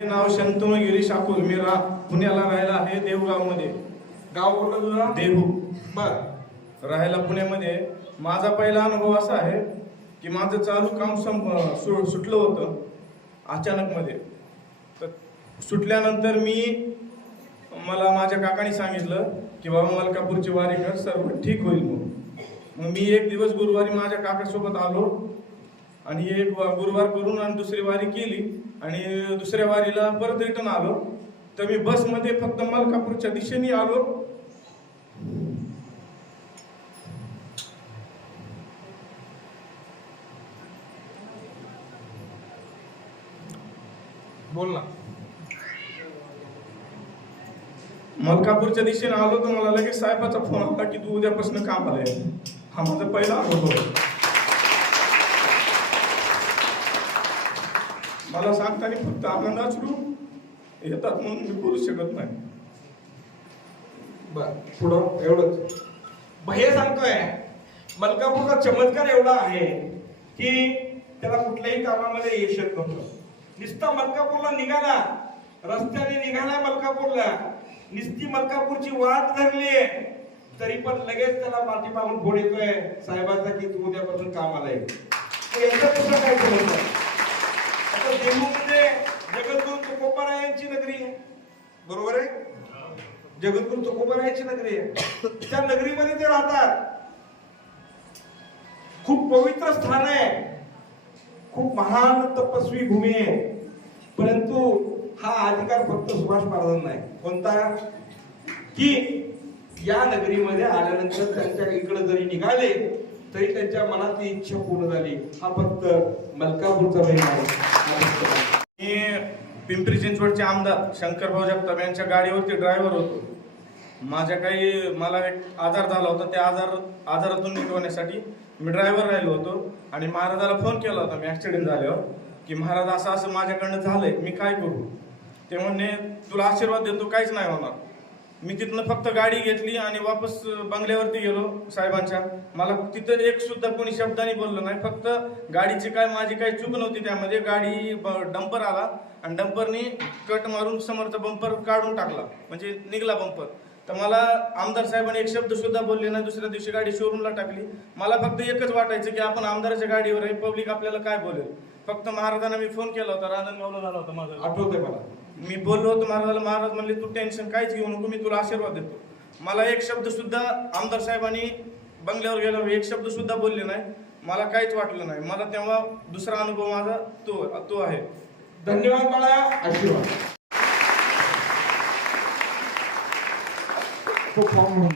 नाव शंतनू गिरीश अकुल मी रा पुण्याला राहायला आहे देवगावमध्ये. गाव कुठलं तुझं? देहू. बर. राहायला पुण्यामध्ये. माझा पहिला अनुभव असा आहे की माझं चालू काम संप सु सुटलं होतं अचानकमध्ये. तर सुटल्यानंतर मी मला माझ्या काकाने सांगितलं की बाबा मलकापूरची वारी कर सर्व ठीक होईल मग मग मी एक दिवस गुरुवारी माझ्या काकासोबत आलो. आणि एक गुरुवार करून आणि दुसरी वारी केली. आणि दुसऱ्या वारीला परत रिटर्न आलो. तर मी बसमध्ये फक्त मलकापूरच्या दिशेने आलो. बोल ना. मलकापूरच्या दिशेने आलो तर मला लगेच साहेबाचा फोन आला की तू उद्यापासून काम आलाय हा माझा पहिला अनुभव मला सांगताना फक्त आनंद अश्रू येतात म्हणून मी बोलू शकत नाही. बर पुढं एवढंच. भैया सांगतोय मलकापूरचा चमत्कार एवढा आहे की त्याला कुठल्याही कामामध्ये यश येत नव्हतं. नुसता मलकापूरला निघाला रस्त्याने निघाला मलकापूरला. नुसती मलकापूरची वाट धरली तरी पण लगेच त्याला पाठीमागून फोड येतोय. साहेबाचा की तू उद्यापासून कामाला येईल मग याच्यापेक्षा काय बोलत आता देहूमध्ये जगद्गुरु तुकोबारायांची नगरी आहे बरोबर आहे जगद्गुरु तुकोबरायची नगरी आहे. त्या नगरीमध्ये ते राहतात. खूप पवित्र स्थान आहे. खूप महान तपस्वी भूमी आहे. परंतु हा अधिकार फक्त सुभाष महाराजांना आहे. कोणता? की या नगरीमध्ये आल्यानंतर त्यांच्या इकडे जरी निघाले तरी त्यांच्या मनातली इच्छा पूर्ण झाली. हा फक्त मलकापूरचा महिना आहे. पिंपरी चिंचवडचे आमदार शंकरभाऊ जगताप यांच्या गाडीवरती ड्रायव्हर होतो. माझ्या काही मला एक आजार झाला होता त्या आजार आजारातून निघवण्यासाठी मी ड्रायव्हर राहिलो होतो आणि महाराजाला फोन केला होता. मी ॲक्सिडेंट झाल्यावर की महाराज असं असं माझ्याकडनं झालंय मी काय करू? ते म्हणणे तुला आशीर्वाद देतो काहीच नाही होणार. मी तिथनं फक्त गाडी घेतली आणि वापस बंगल्यावरती गेलो साहेबांच्या. मला तिथं एक सुद्धा कोणी शब्दाने बोललो नाही. फक्त गाडीची काय माझी काही चूक नव्हती त्यामध्ये. गाडी डंपर आला आणि डंपरनी कट मारून समोरचा बंपर काढून टाकला. म्हणजे निघला बंपर. तर मला आमदार साहेबांनी एक शब्द सुद्धा बोलले नाही. दुसऱ्या दिवशी गाडी शोरूमला टाकली. मला फक्त एकच वाटायचं की आपण आमदाराच्या गाडीवर आहे. पब्लिक आपल्याला काय बोलेल? फक्त महाराजांना मी फोन केला होता. राजनगावला झाला होता माझा. आठवतंय मला. मी बोललो होतो महाराजाला महाराज म्हणले तू टेन्शन काहीच घेऊ नको मी तुला आशीर्वाद देतो. मला एक शब्द सुद्धा आमदार साहेबांनी बंगल्यावर गेल्यावर एक शब्द सुद्धा बोलले नाही. मला काहीच वाटलं नाही. मला तेव्हा दुसरा अनुभव माझा तो तो आहे. धन्यवाद बाळा आशीर्वाद.